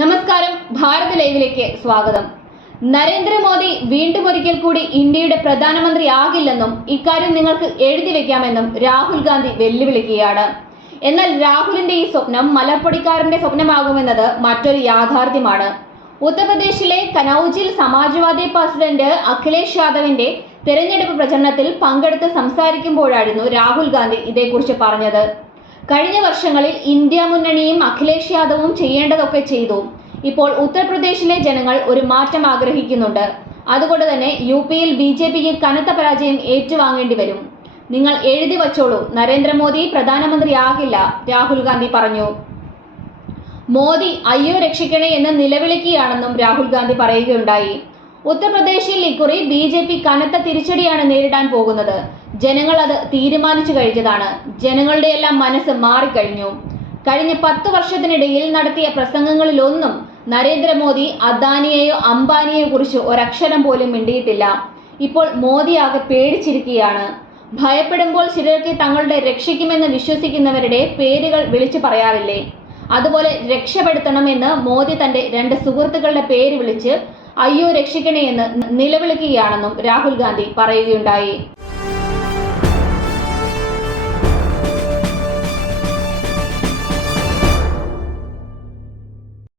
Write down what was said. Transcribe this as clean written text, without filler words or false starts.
നമസ്കാരം, ഭാരത് ലൈവിലേക്ക് സ്വാഗതം. നരേന്ദ്രമോദി വീണ്ടും ഒരിക്കൽ കൂടി ഇന്ത്യയുടെ പ്രധാനമന്ത്രിയാകില്ലെന്നും ഇക്കാര്യം നിങ്ങൾക്ക് എഴുതി വെക്കാമെന്നും രാഹുൽ ഗാന്ധി വെല്ലുവിളിക്കുകയാണ്. എന്നാൽ രാഹുലിന്റെ ഈ സ്വപ്നം മലർപ്പൊടിക്കാരന്റെ സ്വപ്നമാകുമെന്നത് മറ്റൊരു യാഥാർത്ഥ്യമാണ്. ഉത്തർപ്രദേശിലെ കനൌജിൽ സമാജ്വാദി പ്രസിഡന്റ് അഖിലേഷ് യാദവിന്റെ തെരഞ്ഞെടുപ്പ് പ്രചരണത്തിൽ പങ്കെടുത്ത് സംസാരിക്കുമ്പോഴായിരുന്നു രാഹുൽ ഗാന്ധി ഇതേക്കുറിച്ച് പറഞ്ഞത്. കഴിഞ്ഞ വർഷങ്ങളിൽ ഇന്ത്യ മുന്നണിയും അഖിലേഷ് യാദവും ചെയ്യേണ്ടതൊക്കെ ചെയ്തു. ഇപ്പോൾ ഉത്തർപ്രദേശിലെ ജനങ്ങൾ ഒരു മാറ്റം ആഗ്രഹിക്കുന്നുണ്ട്. അതുകൊണ്ട് തന്നെ യുപിയിൽ ബിജെപിക്ക് കനത്ത പരാജയം ഏറ്റുവാങ്ങേണ്ടി വരും. നിങ്ങൾ എഴുതി വച്ചോളൂ, നരേന്ദ്രമോദി പ്രധാനമന്ത്രിയാകില്ല, രാഹുൽ ഗാന്ധി പറഞ്ഞു. മോദി അയ്യോ രക്ഷിക്കണേ എന്ന് നിലവിളിക്കുകയാണെന്നും രാഹുൽ ഗാന്ധി പറയുകയുണ്ടായി. ഉത്തർപ്രദേശിൽ ഇക്കുറി ബിജെപി കനത്ത തിരിച്ചടിയാണ് നേരിടാൻ പോകുന്നത്. ജനങ്ങൾ അത് തീരുമാനിച്ചു കഴിഞ്ഞതാണ്. ജനങ്ങളുടെ എല്ലാം മനസ്സ് മാറിക്കഴിഞ്ഞു. കഴിഞ്ഞ 10 വർഷത്തിനിടയിൽ നടത്തിയ പ്രസംഗങ്ങളിലൊന്നും നരേന്ദ്രമോദി അദാനിയെയോ അംബാനിയെയോ കുറിച്ച് ഒരക്ഷരം പോലും മിണ്ടിയിട്ടില്ല. ഇപ്പോൾ മോദി ആകെ പേടിച്ചിരിക്കുകയാണ്. ഭയപ്പെടുമ്പോൾ ചിലർക്ക് തങ്ങളുടെ രക്ഷിക്കുമെന്ന് വിശ്വസിക്കുന്നവരുടെ പേരുകൾ വിളിച്ചു പറയാറില്ലേ, അതുപോലെ രക്ഷപ്പെടുത്തണമെന്ന് മോദി തന്റെ 2 സുഹൃത്തുക്കളുടെ പേര് വിളിച്ച് അയ്യോ രക്ഷിക്കണേ എന്ന് നിലവിളിക്കുകയാണെന്നും രാഹുൽ ഗാന്ധി പറയുകയുണ്ടായി.